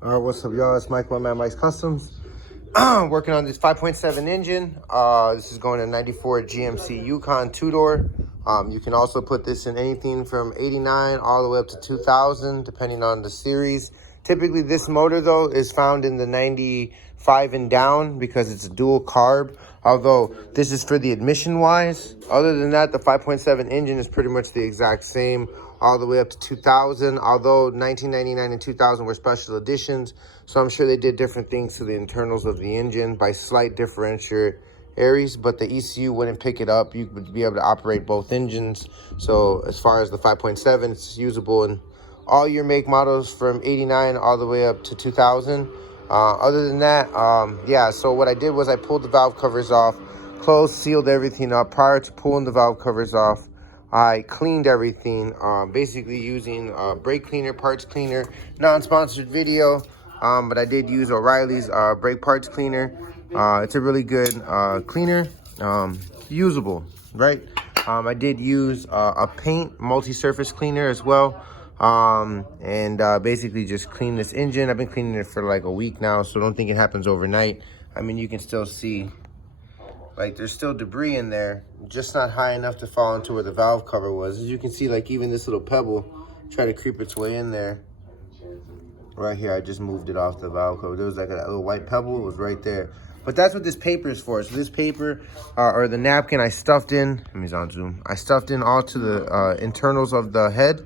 All right, what's up, y'all? It's Mike with Mad Mike's Customs. Working on this 5.7 engine. This is going to 94 GMC Yukon two-door. You can also put this in anything from 89 all the way up to 2000, depending on the series. Typically, this motor, though, is found in the 95 and down because it's a dual carb. Although this is for the admission-wise. Other than that, the 5.7 engine is pretty much the exact same all the way up to 2000, although 1999 and 2000 were special editions, so I'm sure they did different things to the internals of the engine by slight differential areas, but the ECU wouldn't pick it up. You would be able to operate both engines. So as far as the 5.7, it's usable in all your make models from 89 all the way up to 2000. Other than that, yeah, so what I did was I pulled the valve covers off, closed, sealed everything up. Prior to pulling the valve covers off, I cleaned everything, basically using brake cleaner, parts cleaner, non-sponsored video, but I did use O'Reilly's brake parts cleaner. It's a really good cleaner, usable, right? I did use a paint multi-surface cleaner as well, and basically just clean this engine. I've been cleaning it for like a week now, so don't think it happens overnight. I mean, you can still see, like, there's still debris in there, just not high enough to fall into where the valve cover was. As you can see, like, even this little pebble tried to creep its way in there. Right here, I just moved it off the valve cover. There was like a little white pebble, it was right there. But that's what this paper is for. So this paper, or the napkin, I stuffed in, let me zoom. I stuffed in all to the internals of the head,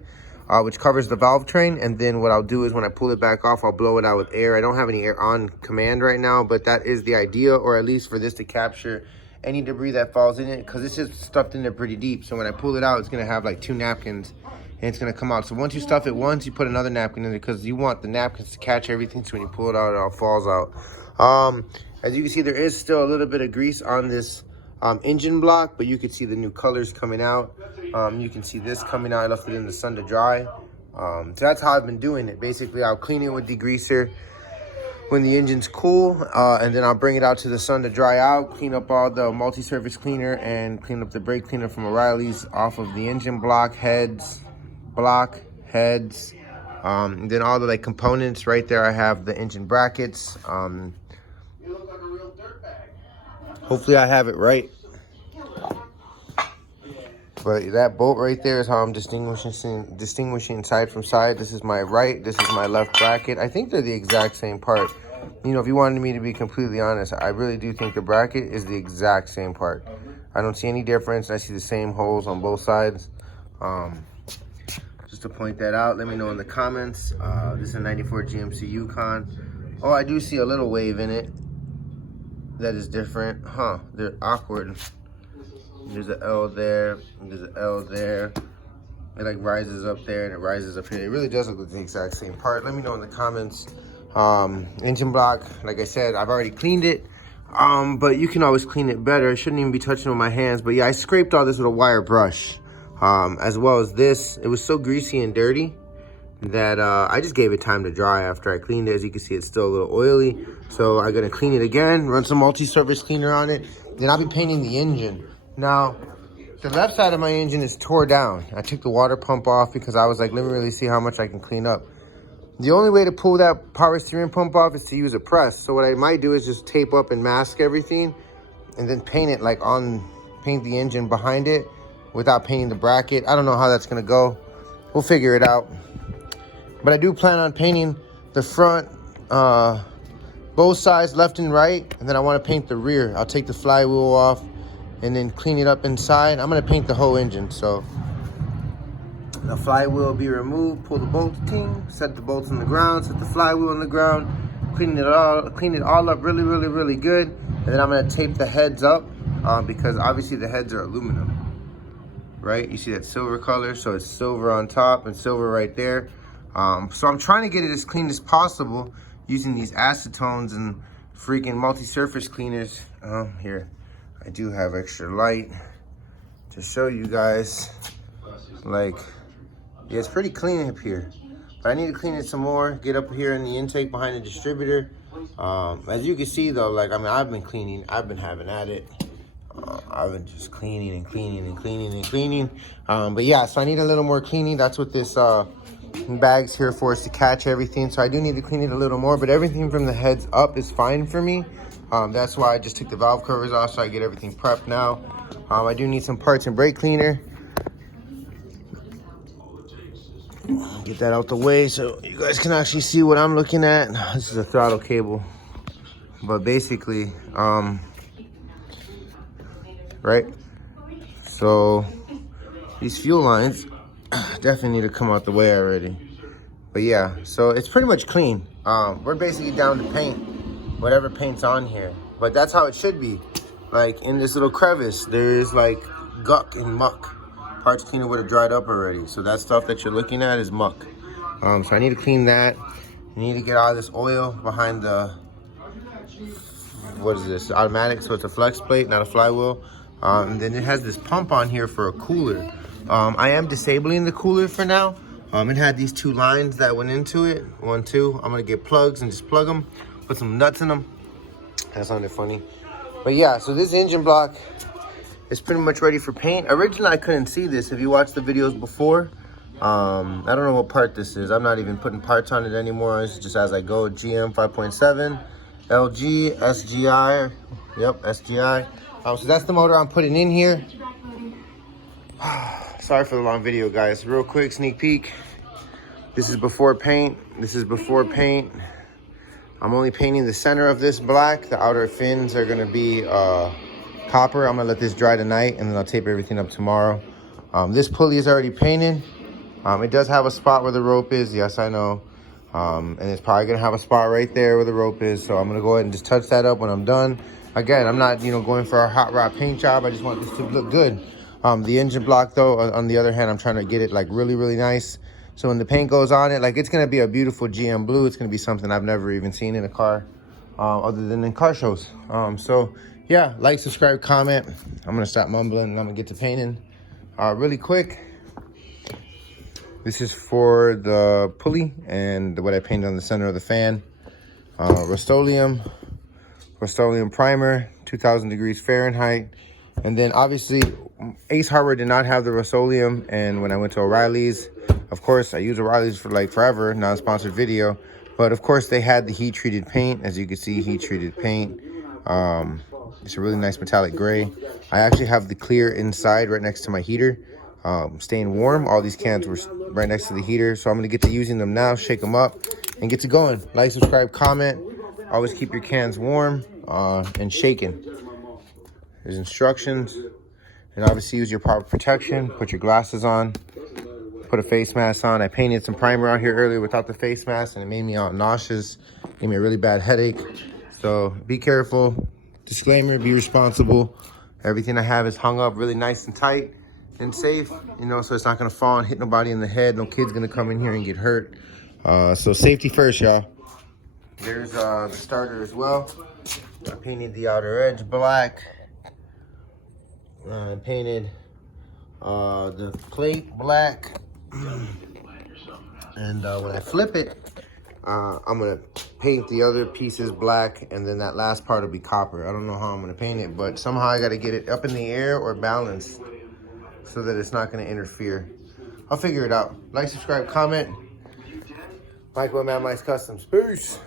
which covers the valve train. And then what I'll do is when I pull it back off, I'll blow it out with air. I don't have any air on command right now, but that is the idea, or at least for this to capture any debris that falls in it, because it's just stuffed in there pretty deep. So when I pull it out, it's gonna have like 2 napkins and it's gonna come out. So once you stuff it once, you put another napkin in it because you want the napkins to catch everything, so when you pull it out, it all falls out. As you can see, there is still a little bit of grease on this engine block, but you can see the new colors coming out. You can see this coming out. I left it in the sun to dry. So that's how I've been doing it. Basically, I'll clean it with degreaser when the engine's cool, and then I'll bring it out to the sun to dry out, clean up all the multi-surface cleaner and clean up the brake cleaner from O'Reilly's off of the engine block heads, and then all the like components. Right there I have the engine brackets. Hopefully I have it right, but that bolt right there is how I'm distinguishing side from side. This is my right, this is my left bracket. I think they're the exact same part. You know, if you wanted me to be completely honest, I really do think the bracket is the exact same part. I don't see any difference. I see the same holes on both sides. Just to point that out, let me know in the comments. This is a 94 GMC Yukon. Oh, I do see a little wave in it. That is different. Huh, they're awkward. There's an L there, and there's an L there. It like rises up there and it rises up here. It really does look like the exact same part. Let me know in the comments. Engine block, like I said, I've already cleaned it, but you can always clean it better. I shouldn't even be touching it with my hands, but yeah, I scraped all this with a wire brush, as well as this. It was so greasy and dirty that I just gave it time to dry after I cleaned it. As you can see, it's still a little oily, so I'm gonna clean it again, run some multi-surface cleaner on it, then I'll be painting the engine. Now, the left side of my engine is tore down. I took the water pump off because I was like, let me really see how much I can clean up. The only way to pull that power steering pump off is to use a press. So what I might do is just tape up and mask everything and then paint it like paint the engine behind it without painting the bracket. I don't know how that's gonna go. We'll figure it out. But I do plan on painting the front, both sides, left and right, and then I wanna paint the rear. I'll take the flywheel off and then clean it up inside. I'm gonna paint the whole engine, so the flywheel will be removed, pull the bolts, set the bolts on the ground, set the flywheel on the ground, clean it all up really, really, really good. And then I'm gonna tape the heads up because obviously the heads are aluminum, right? You see that silver color, so it's silver on top and silver right there. So I'm trying to get it as clean as possible using these acetones and freaking multi-surface cleaners. Here, I do have extra light to show you guys. Like, yeah, it's pretty clean up here, but I need to clean it some more, get up here in the intake behind the distributor. As you can see though, like, I mean, I've been cleaning, I've been having at it. I've been just cleaning and cleaning and cleaning and cleaning. But yeah, so I need a little more cleaning. That's what this bags here for us to catch everything. So I do need to clean it a little more, but everything from the heads up is fine for me. That's why I just took the valve covers off so I get everything prepped now. I do need some parts and brake cleaner. Get that out the way so you guys can actually see what I'm looking at. This is a throttle cable, but basically, right? So these fuel lines definitely need to come out the way already. But yeah, so it's pretty much clean. We're basically down to paint, whatever paint's on here. But that's how it should be. Like in this little crevice, there is like guck and muck. Parts cleaner would have dried up already. So that stuff that you're looking at is muck. So I need to clean that. I need to get all this oil behind the, what is this, automatic, so it's a flex plate, not a flywheel. And then it has this pump on here for a cooler. I am disabling the cooler for now. It had these 2 lines that went into it, 1, 2. I'm gonna get plugs and just plug them, put some nuts in them. That sounded funny. But yeah, so this engine block is pretty much ready for paint. Originally, I couldn't see this. If you watched the videos before, I don't know what part this is. I'm not even putting parts on it anymore. It's just as I go. GM 5.7, LG, SGI. Yep, SGI. So that's the motor I'm putting in here. Sorry for the long video, guys. Real quick sneak peek. This is before paint. This is before paint. I'm only painting the center of this black. The outer fins are gonna be copper. I'm gonna let this dry tonight and then I'll tape everything up tomorrow. This pulley is already painted. It does have a spot where the rope is. Yes, I know. And it's probably gonna have a spot right there where the rope is. So I'm gonna go ahead and just touch that up when I'm done. Again, I'm not, going for a hot rod paint job. I just want this to look good. The engine block though, on the other hand, I'm trying to get it like really, really nice. So when the paint goes on it, like it's gonna be a beautiful GM blue. It's gonna be something I've never even seen in a car, other than in car shows. So yeah, like, subscribe, comment. I'm gonna stop mumbling and I'm gonna get to painting really quick. This is for the pulley and what I painted on the center of the fan. Rust-Oleum primer, 2000 degrees Fahrenheit. And then obviously Ace Hardware did not have the Rust-Oleum, and when I went to O'Reilly's, of course I use O'Reilly's for like forever, non-sponsored video, but of course they had the heat treated paint. As you can see, heat treated paint. It's a really nice metallic gray. I actually have the clear inside right next to my heater, staying warm. All these cans were right next to the heater, so I'm gonna get to using them now, shake them up and get to going. Like, subscribe, comment. Always keep your cans warm and shaken. There's instructions, and obviously use your proper protection. Put your glasses on, put a face mask on. I painted some primer out here earlier without the face mask, and it made me all nauseous, gave me a really bad headache. So be careful. Disclaimer, be responsible. Everything I have is hung up really nice and tight and safe, so it's not gonna fall and hit nobody in the head. No kid's gonna come in here and get hurt. So safety first, y'all. There's the starter as well. I painted the outer edge black. I painted the plate black. And when I flip it, I'm gonna paint the other pieces black, and then that last part will be copper. I don't know how I'm gonna paint it, but somehow I gotta get it up in the air or balanced so that it's not gonna interfere. I'll figure it out. Like, subscribe, comment. Mike with Mad Mike's Customs. Peace.